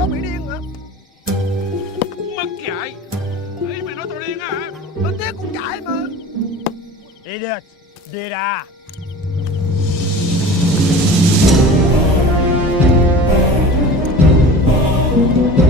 có bị điên hả? Mất dạy. Ấy mày nói tao điên á hả? Tao tiếc con chạy mà. Idiot, đi ra. Thank you.